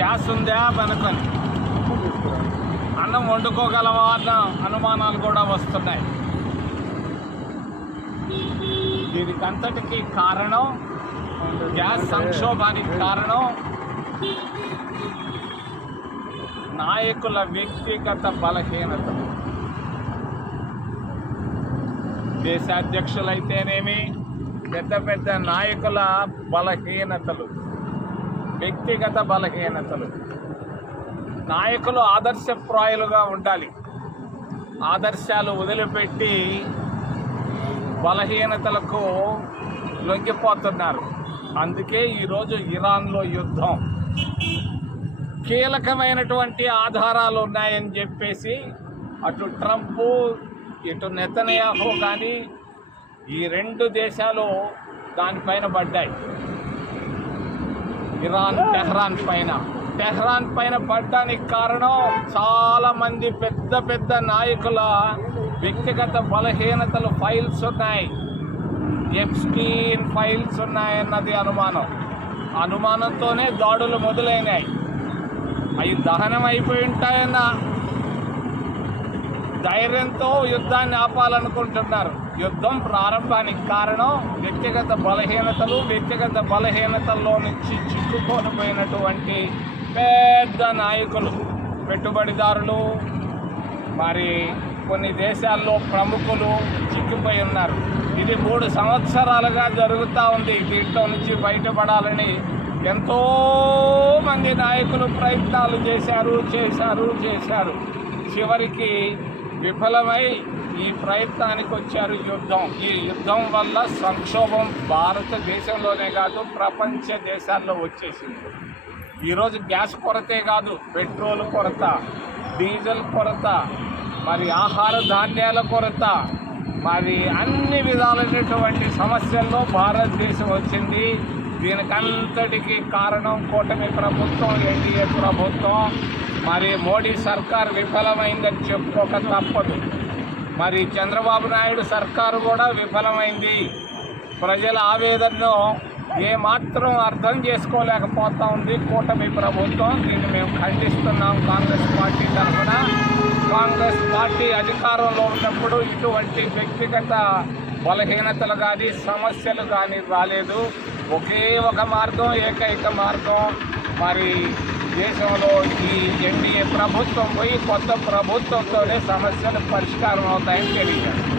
Gas ఉందా అనుకొని అన్నం వండుకోగలవా అన్న అనుమానాలు కూడా వస్తున్నాయి. దీనికంతటికీ కారణం, గ్యాస్ సంక్షోభానికి కారణం నాయకుల వ్యక్తిగత బలహీనతలు. దేశాధ్యక్షులైతేనేమి, పెద్ద పెద్ద నాయకుల బలహీనతలు, వ్యక్తిగత బలహీనతలు. నాయకులు ఆదర్శప్రాయులుగా ఉండాలి. ఆదర్శాలు వదిలిపెట్టి బలహీనతలకు లొంగిపోతున్నారు. అందుకే ఈరోజు ఇరాన్లో యుద్ధం. కీలకమైనటువంటి ఆధారాలు ఉన్నాయని చెప్పేసి అటు ట్రంప్ ఇటు నెతన్యాహు కానీ ఈ రెండు దేశాలు దానిపైన పడ్డాయి. ఇరాన్ టెహ్రాన్ పైన పడ్డానికి కారణం చాలామంది పెద్ద పెద్ద నాయకుల వ్యక్తిగత బలహీనతలు, ఫైల్స్ ఉన్నాయి. ఎప్స్టీన్ ఫైల్స్ ఉన్నాయన్నది అనుమానంతోనే దాడులు మొదలైనాయి. అవి దహనం అయిపోయి ఉంటాయన్న ధైర్యంతో యుద్ధాన్ని ఆపాలనుకుంటున్నారు. యుద్ధం ప్రారంభానికి కారణం వ్యక్తిగత బలహీనతల్లో నుంచి చిక్కుకొని పోయినటువంటి పెద్ద నాయకులు, పెట్టుబడిదారులు, మరి కొన్ని దేశాల్లో ప్రముఖులు చిక్కిపోయి ఉన్నారు. ఇది 3 సంవత్సరాలుగా జరుగుతూ ఉంది. దీంట్లో నుంచి బయటపడాలని ఎంతోమంది నాయకులు ప్రయత్నాలు చేశారు. చివరికి విఫలమై ఈ ప్రయత్నానికి వచ్చారు. ఈ యుద్ధం వల్ల సంక్షోభం భారతదేశంలోనే కాదు ప్రపంచ దేశాల్లో వచ్చేసింది. ఈరోజు గ్యాస్ కొరతే కాదు, పెట్రోల్ కొరత, డీజిల్ కొరత, మరి ఆహార ధాన్యాల కొరత, మరి అన్ని విధాలైనటువంటి సమస్యల్లో భారతదేశం వచ్చింది. దీనికంతటికీ కారణం కూటమి ప్రభుత్వం, ఎన్డీఏ ప్రభుత్వం. మరి మోడీ సర్కార్ విఫలమైందని చెప్పుకోక తప్పదు. మరి చంద్రబాబు నాయుడు సర్కారు కూడా విఫలమైంది. ప్రజల ఆవేదనను ఏమాత్రం అర్థం చేసుకోలేకపోతా ఉంది కూటమి ప్రభుత్వం. దీన్ని మేము ఖండిస్తున్నాం. కాంగ్రెస్ పార్టీ తరఫున, కాంగ్రెస్ పార్టీ అధికారంలో ఉన్నప్పుడు ఇటువంటి వ్యక్తిగత బలహీనతలు కానీ సమస్యలు కానీ రాలేదు. ఒకే ఒక మార్గం, ఏకైక మార్గం, మరి దేశంలో ఈ ఎన్డీఏ ప్రభుత్వం పోయి కొత్త ప్రభుత్వంతోనే సమస్యలు పరిష్కారం అవుతాయని తెలియజేస్తారు.